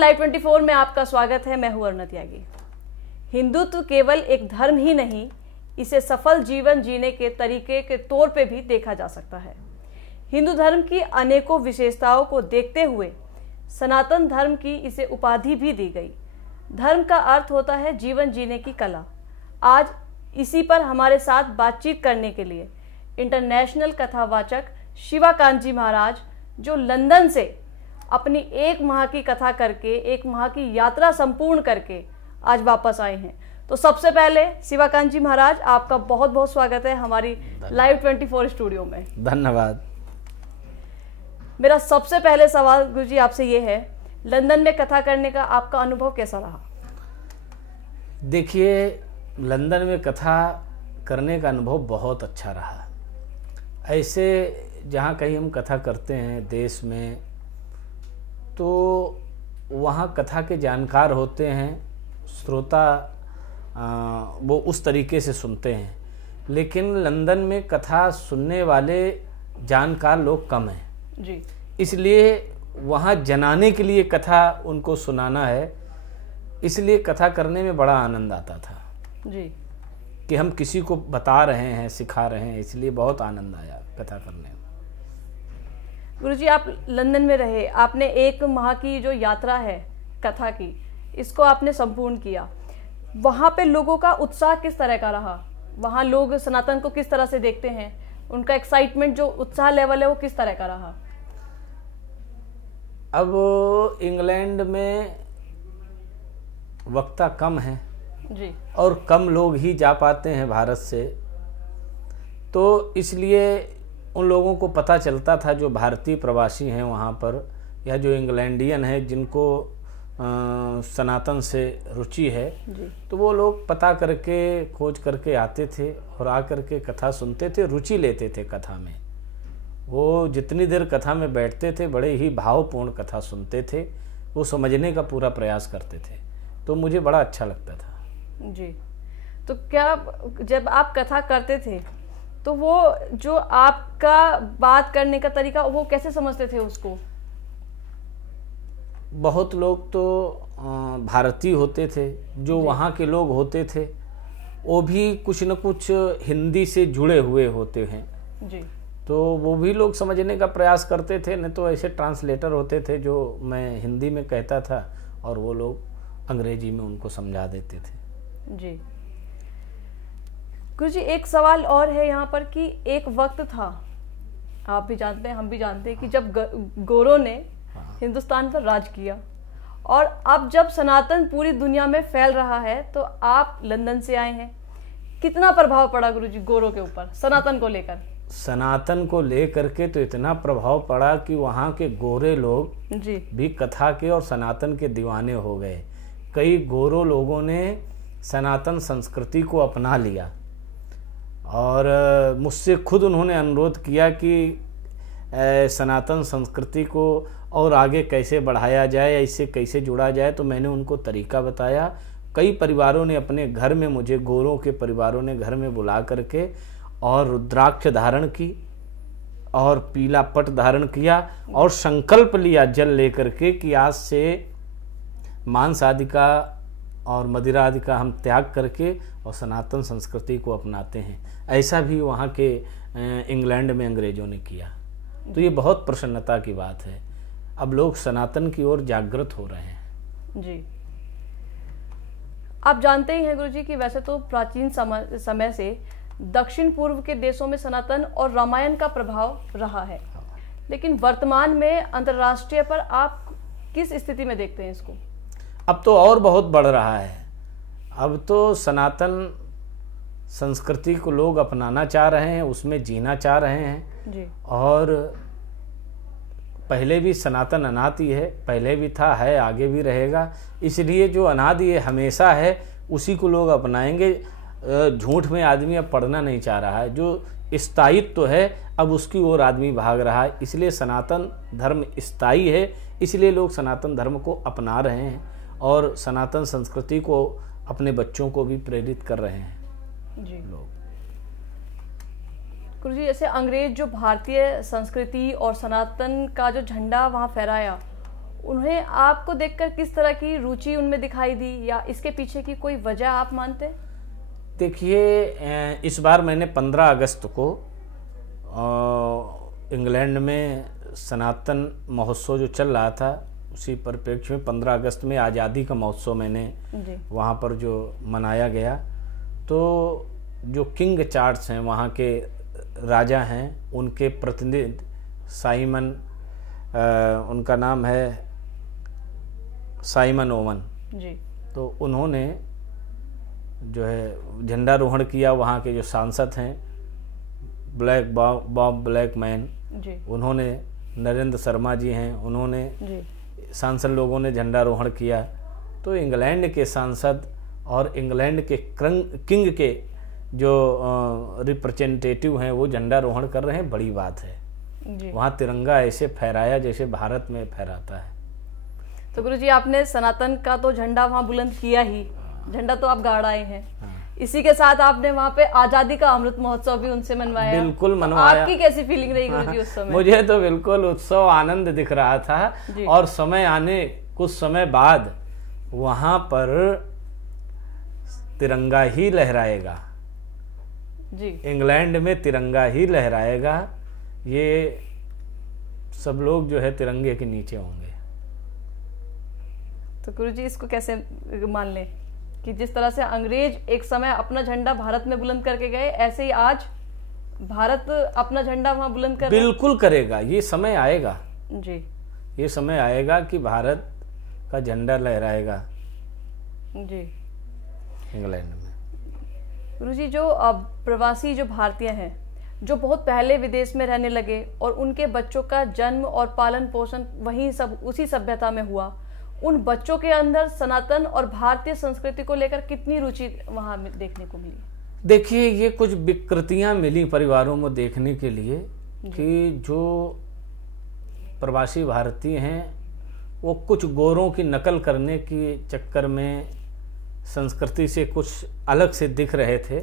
Live 24 में आपका स्वागत है। मैं हूं अरुणा त्यागी। हिंदुत्व केवल एक धर्म ही नहीं, इसे सफल जीवन जीने के तरीके के तौर पे भी देखा जा सकता है। हिंदू धर्म की अनेकों विशेषताओं को देखते हुए सनातन धर्म की इसे उपाधि भी दी गई। धर्म का अर्थ होता है जीवन जीने की कला। आज इसी पर हमारे साथ बातचीत करने के लिए इंटरनेशनल कथावाचक शिवाकांत जी महाराज, जो लंदन से अपनी एक माह की कथा करके, एक माह की यात्रा संपूर्ण करके आज वापस आए हैं। तो सबसे पहले शिवाकांत जी महाराज, आपका बहुत बहुत स्वागत है हमारी लाइव 24 स्टूडियो में। धन्यवाद। मेरा सबसे पहले सवाल गुरुजी आपसे ये है, लंदन में कथा करने का आपका अनुभव कैसा रहा? देखिए, लंदन में कथा करने का अनुभव बहुत अच्छा रहा। ऐसे जहाँ कहीं हम कथा करते हैं देश में, तो वहाँ कथा के जानकार होते हैं, श्रोता वो उस तरीके से सुनते हैं। लेकिन लंदन में कथा सुनने वाले जानकार लोग कम हैं जी। इसलिए वहाँ जनाने के लिए कथा उनको सुनाना है, इसलिए कथा करने में बड़ा आनंद आता था जी, कि हम किसी को बता रहे हैं, सिखा रहे हैं, इसलिए बहुत आनंद आया कथा करने में। गुरुजी, आप लंदन में रहे, आपने एक माह की जो यात्रा है कथा की, इसको आपने संपूर्ण किया। वहाँ पे लोगों का उत्साह किस तरह का रहा? वहाँ लोग सनातन को किस तरह से देखते हैं? उनका एक्साइटमेंट, जो उत्साह लेवल है, वो किस तरह का रहा? अब इंग्लैंड में वक्ता कम है जी, और कम लोग ही जा पाते हैं भारत से, तो इसलिए उन लोगों को पता चलता था जो भारतीय प्रवासी हैं वहाँ पर, या जो इंग्लैंडियन है जिनको सनातन से रुचि है जी। तो वो लोग पता करके, खोज करके आते थे और आकर के कथा सुनते थे, रुचि लेते थे कथा में। वो जितनी देर कथा में बैठते थे बड़े ही भावपूर्ण कथा सुनते थे, वो समझने का पूरा प्रयास करते थे, तो मुझे बड़ा अच्छा लगता था जी। तो क्या जब आप कथा करते थे तो वो जो आपका बात करने का तरीका, वो कैसे समझते थे उसको? बहुत लोग तो भारतीय होते थे, जो वहाँ के लोग होते थे वो भी कुछ न कुछ हिंदी से जुड़े हुए होते हैं जी। तो वो भी लोग समझने का प्रयास करते थे। नहीं तो ऐसे ट्रांसलेटर होते थे जो मैं हिंदी में कहता था और वो लोग अंग्रेजी में उनको समझा देते थे जी। गुरुजी, एक सवाल और है यहाँ पर कि एक वक्त था, आप भी जानते हैं, हम भी जानते हैं, कि जब गोरों ने हिंदुस्तान पर राज किया, और अब जब सनातन पूरी दुनिया में फैल रहा है, तो आप लंदन से आए हैं। कितना प्रभाव पड़ा गुरुजी गोरों के ऊपर सनातन को लेकर? सनातन को लेकर के तो इतना प्रभाव पड़ा कि वहाँ के गोरे लोग जी भी कथा के और सनातन के दीवाने हो गए। कई गोरों लोगों ने सनातन संस्कृति को अपना लिया और मुझसे खुद उन्होंने अनुरोध किया कि सनातन संस्कृति को और आगे कैसे बढ़ाया जाए, इससे कैसे जुड़ा जाए। तो मैंने उनको तरीका बताया। कई परिवारों ने अपने घर में, मुझे गोरों के परिवारों ने घर में बुला करके और रुद्राक्ष धारण की और पीला पट धारण किया और संकल्प लिया जल लेकर के कि आज से मांस आदि का और मदिरा आदि का हम त्याग करके और सनातन संस्कृति को अपनाते हैं। ऐसा भी वहाँ के इंग्लैंड में अंग्रेजों ने किया। तो ये बहुत प्रसन्नता की बात है। अब लोग सनातन की ओर जागृत हो रहे हैं जी। आप जानते ही हैं गुरुजी कि वैसे तो प्राचीन समय से दक्षिण पूर्व के देशों में सनातन और रामायण का प्रभाव रहा है, लेकिन वर्तमान में अंतर्राष्ट्रीय पर आप किस स्थिति में देखते हैं इसको? अब तो और बहुत बढ़ रहा है। अब तो सनातन संस्कृति को लोग अपनाना चाह रहे हैं, उसमें जीना चाह रहे हैं जी। और पहले भी सनातन अनादि है, पहले भी था, है, आगे भी रहेगा। इसलिए जो अनादि है, हमेशा है, उसी को लोग अपनाएंगे। झूठ में आदमी अब पढ़ना नहीं चाह रहा है। जो स्थायित्व है अब उसकी ओर आदमी भाग रहा है। इसलिए सनातन धर्म स्थायी है, इसलिए लोग सनातन धर्म को अपना रहे हैं और सनातन संस्कृति को अपने बच्चों को भी प्रेरित कर रहे हैं जी लोग। गुरुजी, जैसे अंग्रेज जो भारतीय संस्कृति और सनातन का जो झंडा वहाँ फहराया, उन्हें आपको देखकर किस तरह की रुचि उनमें दिखाई दी, या इसके पीछे की कोई वजह आप मानते हैं? देखिए, इस बार मैंने 15 अगस्त को इंग्लैंड में सनातन महोत्सव जो चल रहा था, उसी परिप्रेक्ष्य में 15 अगस्त में आज़ादी का महोत्सव मैंने वहाँ पर जो मनाया गया, तो जो किंग चार्ल्स हैं, वहाँ के राजा हैं, उनके प्रतिनिधि साइमन, उनका नाम है साइमन ओवन जी, तो उन्होंने जो है झंडारोहण किया। वहाँ के जो सांसद हैं बॉब ब्लैकमैन जी, उन्होंने, नरेंद्र शर्मा जी हैं, उन्होंने, जी, सांसद लोगों ने झंडारोहण किया। तो इंग्लैंड के सांसद और इंग्लैंड के किंग के जो रिप्रेजेंटेटिव हैं वो झंडारोहण कर रहे हैं, बड़ी बात है। जी। वहाँ तिरंगा ऐसे फहराया जैसे भारत में फहराता है। तो गुरुजी, आपने सनातन का तो झंडा वहाँ बुलंद किया ही, झंडा तो आप गाड़ आए हैं। इसी के साथ आपने वहाँ पे आजादी का अमृत महोत्सव भी उनसे मनवाया। बिल्कुल तो मनवाया। आपकी कैसी फीलिंग रही गुरुजी उस समय? मुझे तो बिल्कुल उत्सव आनंद दिख रहा था। और समय आने कुछ समय बाद वहाँ पर तिरंगा ही लहराएगा जी, इंग्लैंड में तिरंगा ही लहराएगा। ये सब लोग जो है तिरंगे के नीचे होंगे। तो गुरुजी, इसको कैसे मान लें कि जिस तरह से अंग्रेज एक समय अपना झंडा भारत में बुलंद करके गए, ऐसे ही आज भारत अपना झंडा वहां बुलंद कर बिल्कुल करेगा। ये समय आएगा जी, ये समय आएगा कि भारत का झंडा लहराएगा जी इंग्लैंड में। गुरुजी, जो अब प्रवासी जो भारतीय हैं, जो बहुत पहले विदेश में रहने लगे और उनके बच्चों का जन्म और पालन पोषण वहीं सब उसी सभ्यता में हुआ, उन बच्चों के अंदर सनातन और भारतीय संस्कृति को लेकर कितनी रुचि वहां देखने को मिली? देखिए, ये कुछ विकृतियां मिली परिवारों में देखने के लिए कि जो प्रवासी भारतीय हैं वो कुछ गोरों की नकल करने के चक्कर में संस्कृति से कुछ अलग से दिख रहे थे।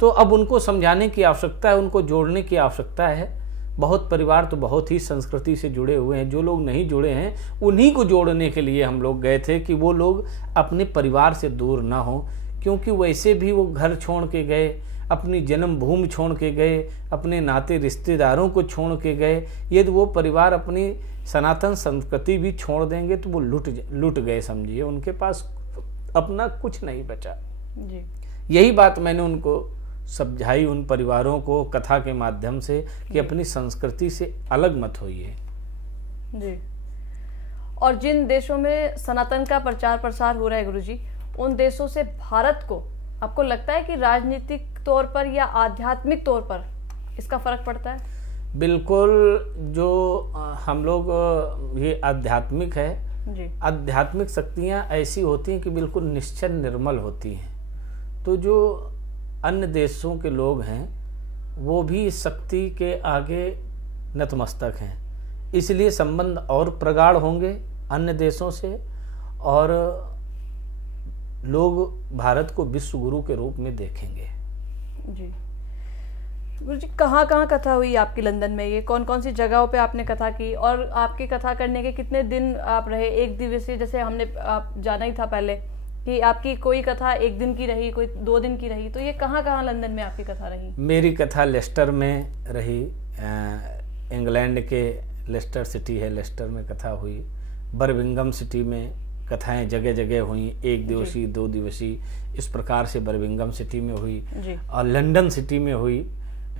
तो अब उनको समझाने की आवश्यकता है, उनको जोड़ने की आवश्यकता है। बहुत परिवार तो बहुत ही संस्कृति से जुड़े हुए हैं, जो लोग नहीं जुड़े हैं उन्हीं को जोड़ने के लिए हम लोग गए थे कि वो लोग अपने परिवार से दूर ना हो, क्योंकि वैसे भी वो घर छोड़ के गए, अपनी जन्मभूमि छोड़ के गए, अपने नाते रिश्तेदारों को छोड़ के गए। यदि वो परिवार अपनी सनातन संस्कृति भी छोड़ देंगे तो वो लुट गए, समझिए, उनके पास अपना कुछ नहीं बचा जी। यही बात मैंने उनको समझाई, उन परिवारों को कथा के माध्यम से, कि अपनी संस्कृति से अलग मत होइए जी। और जिन देशों में सनातन का प्रचार प्रसार हो रहा है गुरुजी, उन देशों से भारत को आपको लगता है कि राजनीतिक तौर पर या आध्यात्मिक तौर पर इसका फर्क पड़ता है? बिल्कुल। जो हम लोग ये आध्यात्मिक है जी, आध्यात्मिक शक्तियाँ ऐसी होती हैं कि बिल्कुल निश्चल निर्मल होती हैं। तो जो अन्य देशों के लोग हैं वो भी इस शक्ति के आगे नतमस्तक हैं, इसलिए संबंध और प्रगाढ़ होंगे अन्य देशों से, और लोग भारत को विश्व गुरु के रूप में देखेंगे। जी। गुरुजी, कहाँ कहाँ कथा हुई आपकी लंदन में? ये कौन कौन सी जगहों पे आपने कथा की, और आपकी कथा करने के कितने दिन आप रहे? एक दिवसीय, जैसे हमने आप जाना ही था पहले कि आपकी कोई कथा एक दिन की रही, कोई 2 दिन की रही, तो ये कहाँ कहाँ लंदन में आपकी कथा रही? मेरी कथा लेस्टर में रही। इंग्लैंड के लेस्टर सिटी है, लेस्टर में कथा हुई। बर्मिंघम सिटी में कथाएं जगह जगह हुई, 1 दिवसीय 2 दिवसीय, इस प्रकार से बर्मिंघम सिटी में हुई। और लंदन सिटी में हुई,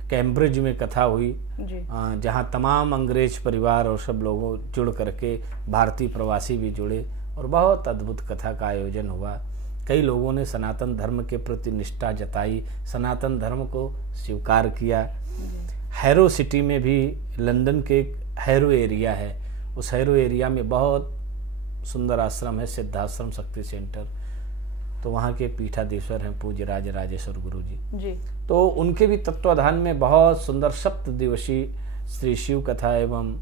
कैम्ब्रिज में कथा हुई, जहाँ तमाम अंग्रेज परिवार और सब लोगों जुड़ करके भारतीय प्रवासी भी जुड़े, और बहुत अद्भुत कथा का आयोजन हुआ। कई लोगों ने सनातन धर्म के प्रति निष्ठा जताई, सनातन धर्म को स्वीकार किया। हैरो सिटी में भी, लंदन के एक हैरो एरिया है, उस हैरो एरिया में बहुत सुंदर आश्रम है, सिद्धाश्रम शक्ति सेंटर। तो वहाँ के पीठाधीश्वर हैं पूज्य राज राजेश्वर गुरु जी। तो उनके भी तत्वाधान में बहुत सुंदर 7 दिवसीय श्री शिव कथा एवं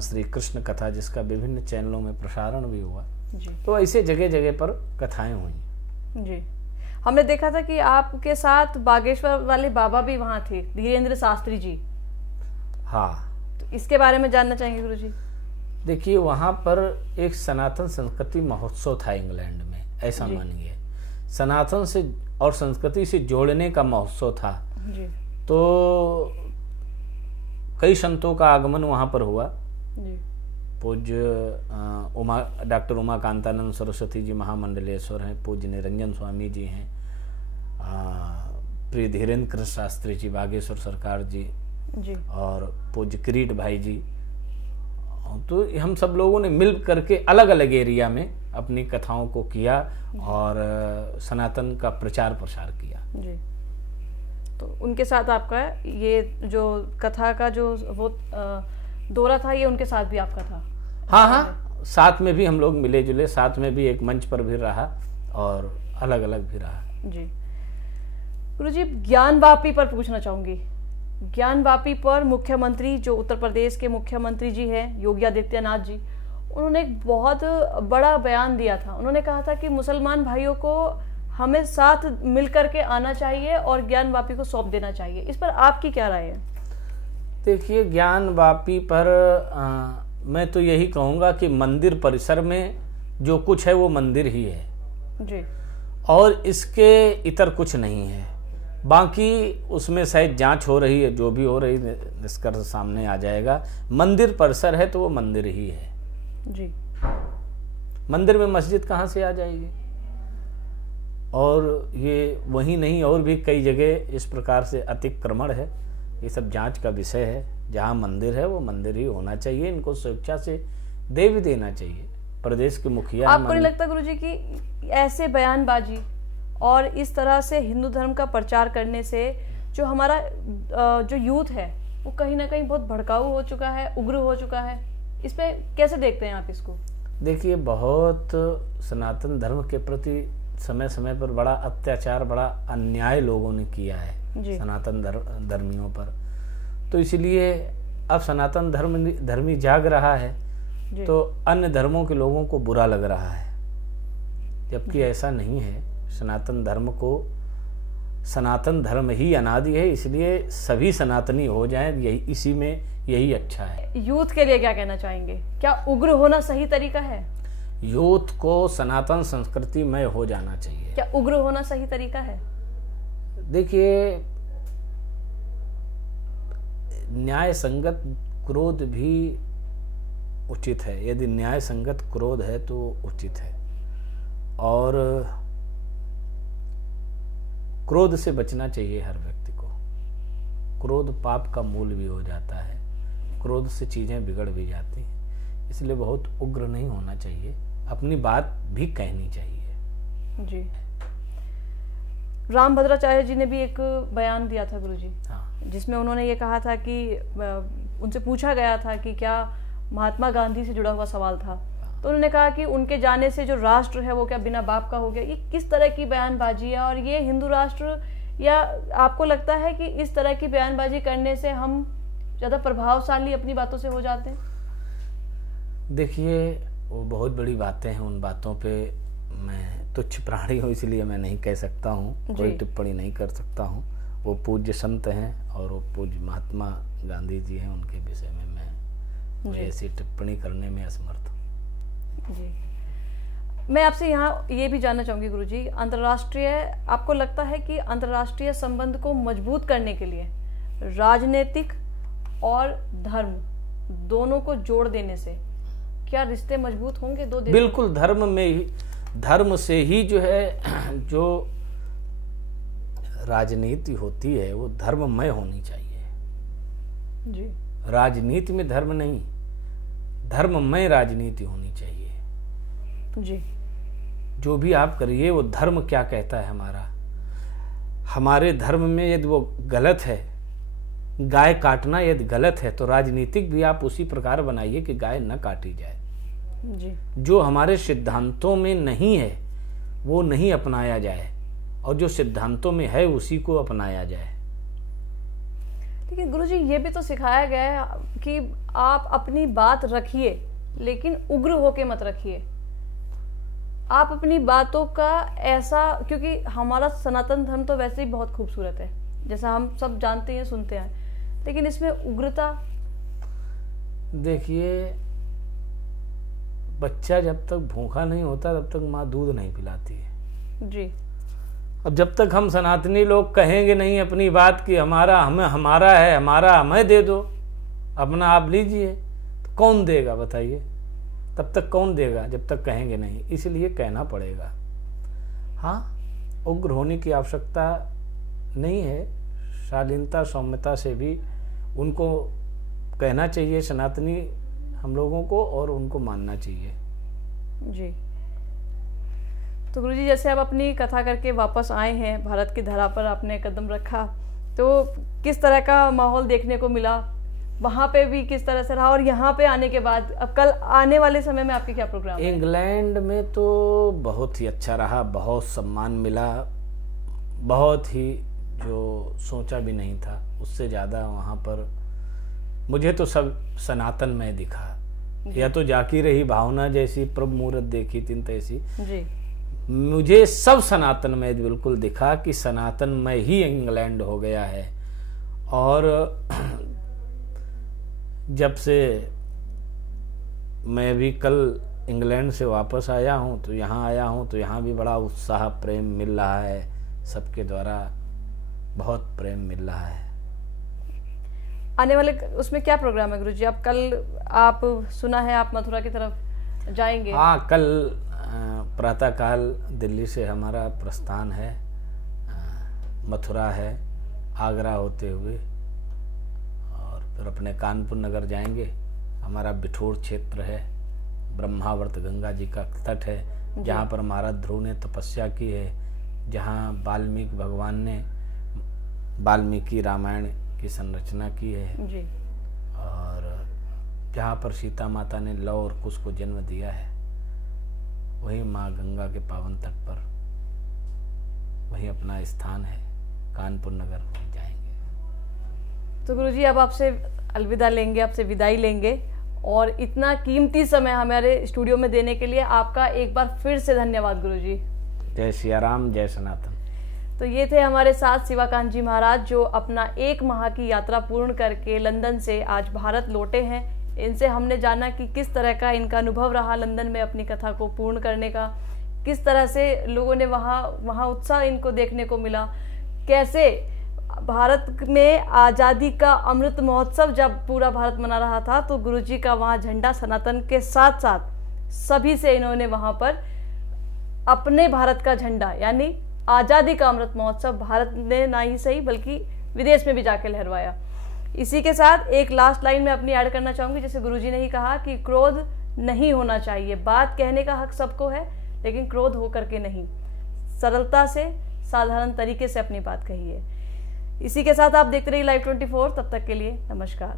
श्री कृष्ण कथा, जिसका विभिन्न चैनलों में प्रसारण भी हुआ जी। तो ऐसे जगह जगह पर कथाएं हुई जी। हमने देखा था कि आपके साथ बागेश्वर वाले बाबा भी वहाँ थे, धीरेन्द्र शास्त्री जी। हाँ, तो इसके बारे में जानना चाहेंगे गुरुजी? देखिए वहाँ पर एक सनातन संस्कृति महोत्सव था इंग्लैंड में, ऐसा जी। मानिए, सनातन से और संस्कृति से जोड़ने का महोत्सव था। जी तो कई संतों का आगमन वहाँ पर हुआ। जी पूज्य डॉक्टर उमाकांतानंद सरस्वती जी महामंडलेश्वर हैं, पूज्य निरंजन स्वामी जी हैं, प्रिय धीरेन्द्र कृष्ण शास्त्री जी बागेश्वर सरकार जी, जी और पूज्य किरीट भाई जी। तो हम सब लोगों ने मिल करके अलग अलग एरिया में अपनी कथाओं को किया और सनातन का प्रचार प्रसार किया। जी। तो उनके साथ आपका ये जो कथा का जो वो दौरा था, ये उनके साथ भी आपका था? हाँ हाँ, साथ में भी हम लोग मिले जुले, साथ में भी एक मंच पर भी रहा और अलग अलग भी रहा। जी। गुरुजी, ज्ञानवापी पर पूछना चाहूंगी। ज्ञानवापी पर मुख्यमंत्री, जो उत्तर प्रदेश के मुख्यमंत्री जी हैं योगी आदित्यनाथ जी, उन्होंने एक बहुत बड़ा बयान दिया था। उन्होंने कहा था कि मुसलमान भाइयों को हमें साथ मिलकर के आना चाहिए और ज्ञानवापी को सौंप देना चाहिए। इस पर आपकी क्या राय है? देखिए, ज्ञानवापी पर मैं तो यही कहूँगा कि मंदिर परिसर में जो कुछ है वो मंदिर ही है जी, और इसके इतर कुछ नहीं है। बाकी उसमें शायद जांच हो रही है, जो भी हो रही निष्कर्ष सामने आ जाएगा। मंदिर परिसर है तो वो मंदिर ही है जी। मंदिर में मस्जिद कहाँ से आ जाएगी? और ये वही नहीं, और भी कई जगह इस प्रकार से अतिक्रमण है। ये सब जांच का विषय है। जहाँ मंदिर है वो मंदिर ही होना चाहिए। इनको स्वेच्छा से दे भी देना चाहिए। प्रदेश के मुखिया, आपको नहीं लगता गुरुजी कि ऐसे बयानबाजी और इस तरह से हिंदू धर्म का प्रचार करने से जो हमारा जो यूथ है वो कहीं ना कहीं बहुत भड़काऊ हो चुका है, उग्र हो चुका है? इस पे कैसे देखते हैं आप इसको? देखिए, बहुत सनातन धर्म के प्रति समय समय पर बड़ा अत्याचार, बड़ा अन्याय लोगों ने किया है सनातन धर्मियों पर। तो इसलिए अब सनातन धर्मी जाग रहा है तो अन्य धर्मों के लोगों को बुरा लग रहा है, जबकि ऐसा नहीं है। सनातन धर्म को, सनातन धर्म ही अनादि है, इसलिए सभी सनातनी हो जाएं, इसी में यही अच्छा है। यूथ के लिए क्या कहना चाहेंगे? क्या उग्र होना सही तरीका है? यूथ को सनातन संस्कृति में हो जाना चाहिए। क्या उग्र होना सही तरीका है? देखिए, न्याय संगत क्रोध भी उचित है। यदि न्याय संगत क्रोध है तो उचित है, और क्रोध से बचना चाहिए हर व्यक्ति को। क्रोध पाप का मूल भी हो जाता है। क्रोध से चीजें बिगड़ भी जाती हैं, इसलिए बहुत उग्र नहीं होना चाहिए। अपनी बात भी कहनी चाहिए। जी। रामभद्राचार्य जी ने भी एक बयान दिया था गुरुजी, जिसमें उन्होंने ये कहा था कि उनसे पूछा गया था कि क्या महात्मा गांधी से जुड़ा हुआ सवाल था, तो उन्होंने कहा कि उनके जाने से जो राष्ट्र है वो क्या बिना बाप का हो गया? ये किस तरह की बयानबाजी है? और ये हिंदू राष्ट्र, या आपको लगता है कि इस तरह की बयानबाजी करने से हम ज्यादा प्रभावशाली अपनी बातों से हो जाते हैं? देखिए, वो बहुत बड़ी बातें हैं। उन बातों पे मैं तुच्छ प्राणी हूँ, इसलिए मैं नहीं कह सकता हूँ, कोई टिप्पणी नहीं कर सकता हूँ। वो पूज्य संत हैं और वो पूज्य महात्मा गांधी जी हैं, उनके विषय में मैं ऐसी टिप्पणी करने में असमर्थ हूँ। जी। मैं आपसे यहाँ ये भी जानना चाहूँगी गुरुजी, अंतर्राष्ट्रीय, आपको लगता है कि अंतर्राष्ट्रीय संबंध को मजबूत करने के लिए राजनीतिक और धर्म दोनों को जोड़ देने से क्या रिश्ते मजबूत होंगे दो देशों? बिल्कुल, धर्म से ही जो है, जो राजनीति होती है वो धर्ममय होनी चाहिए जी। राजनीति में धर्म नहीं, धर्ममय राजनीति होनी चाहिए जी। जो भी आप करिए वो धर्म क्या कहता है हमारे धर्म में यदि वो गलत है, गाय काटना यदि गलत है, तो राजनीतिक भी आप उसी प्रकार बनाइए कि गाय न काटी जाए। जी। जो हमारे सिद्धांतों में नहीं है वो नहीं अपनाया जाए, और जो सिद्धांतों में है उसी को अपनाया जाए। लेकिन गुरुजी, ये भी तो सिखाया गया है कि आप अपनी बात रखिए, लेकिन उग्र होके मत रखिए। आप अपनी बातों का ऐसा, क्योंकि हमारा सनातन धर्म तो वैसे ही बहुत खूबसूरत है, जैसा हम सब जानते हैं, सुनते हैं, लेकिन इसमें उग्रता। देखिए, बच्चा जब तक भूखा नहीं होता तब तक माँ दूध नहीं पिलाती है जी। अब जब तक हम सनातनी लोग कहेंगे नहीं अपनी बात कि हमारा हमें हमारा है, हमारा हमें दे दो, अपना आप लीजिए, तो कौन देगा बताइए? तब तक कौन देगा जब तक कहेंगे नहीं। इसलिए कहना पड़ेगा। हाँ, उग्र होने की आवश्यकता नहीं है, शालीनता सौम्यता से भी उनको कहना चाहिए सनातनी हम लोगों को, और उनको मानना चाहिए। जी। तो गुरुजी, जैसे आप अपनी कथा करके वापस आए हैं, भारत की धरा पर आपने कदम रखा, तो किस तरह का माहौल देखने को मिला? वहाँ पे भी किस तरह से रहा, और यहाँ पे आने के बाद अब कल आने वाले समय में आपके क्या प्रोग्राम है? इंग्लैंड में तो बहुत ही अच्छा रहा, बहुत सम्मान मिला, बहुत ही जो सोचा भी नहीं था उससे ज़्यादा वहाँ पर मुझे तो सब सनातन में दिखा। या तो जाकी रही भावना जैसी प्रभु मूर्त देखी तीन तैसी जी। मुझे सब सनातन में बिल्कुल दिखा कि सनातन में ही इंग्लैंड हो गया है। और जब से मैं भी कल इंग्लैंड से वापस आया हूँ तो यहाँ आया हूँ तो यहाँ भी बड़ा उत्साह प्रेम मिल रहा है, सबके द्वारा बहुत प्रेम मिल रहा है। आने वाले उसमें क्या प्रोग्राम है गुरुजी? आप कल, आप सुना है आप मथुरा की तरफ जाएंगे? हाँ, कल प्रातःकाल दिल्ली से हमारा प्रस्थान है, मथुरा है, आगरा होते हुए, और फिर अपने कानपुर नगर जाएंगे। हमारा बिठूर क्षेत्र है, ब्रह्मावर्त गंगा जी का तट है, जहाँ पर महाराज ध्रुव ने तपस्या की है, जहाँ वाल्मीकि भगवान ने वाल्मीकि रामायण की संरचना की है जी। और जहाँ पर सीता माता ने लव और कुश को जन्म दिया है, वही माँ गंगा के पावन तट पर वही अपना स्थान है, कानपुर नगर में जाएंगे। तो गुरुजी, अब आपसे अलविदा लेंगे, आपसे विदाई लेंगे, और इतना कीमती समय हमारे स्टूडियो में देने के लिए आपका एक बार फिर से धन्यवाद गुरुजी। जय सिया राम, जय सनातन। तो ये थे हमारे साथ शिवाकांत जी महाराज, जो अपना 1 माह की यात्रा पूर्ण करके लंदन से आज भारत लौटे हैं। इनसे हमने जाना कि किस तरह का इनका अनुभव रहा लंदन में अपनी कथा को पूर्ण करने का, किस तरह से लोगों ने वहाँ उत्साह इनको देखने को मिला, कैसे भारत में आज़ादी का अमृत महोत्सव जब पूरा भारत मना रहा था तो गुरुजी का वहाँ झंडा सनातन के साथ साथ सभी से इन्होंने वहाँ पर अपने भारत का झंडा, यानी आज़ादी का अमृत महोत्सव भारत ने ना ही सही बल्कि विदेश में भी जाके लहरवाया। इसी के साथ एक लास्ट लाइन में अपनी ऐड करना चाहूंगी, जैसे गुरुजी ने ही कहा कि क्रोध नहीं होना चाहिए, बात कहने का हक सबको है लेकिन क्रोध होकर के नहीं, सरलता से साधारण तरीके से अपनी बात कहिए। इसी के साथ आप देखते रहिए Live 24। तब तक के लिए नमस्कार।